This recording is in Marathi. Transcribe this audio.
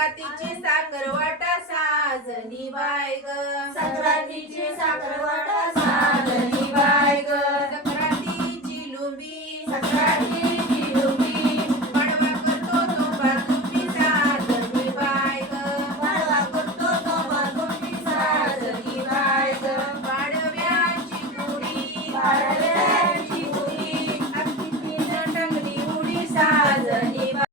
संक्रांतीची साखर वाटा साजनी बाय ग. संक्रांतीची साखर वाटा साजनी बाय ग. संक्रांतीची लुंबी. संक्रांतीची लुंबी. करतो करतो तो ग.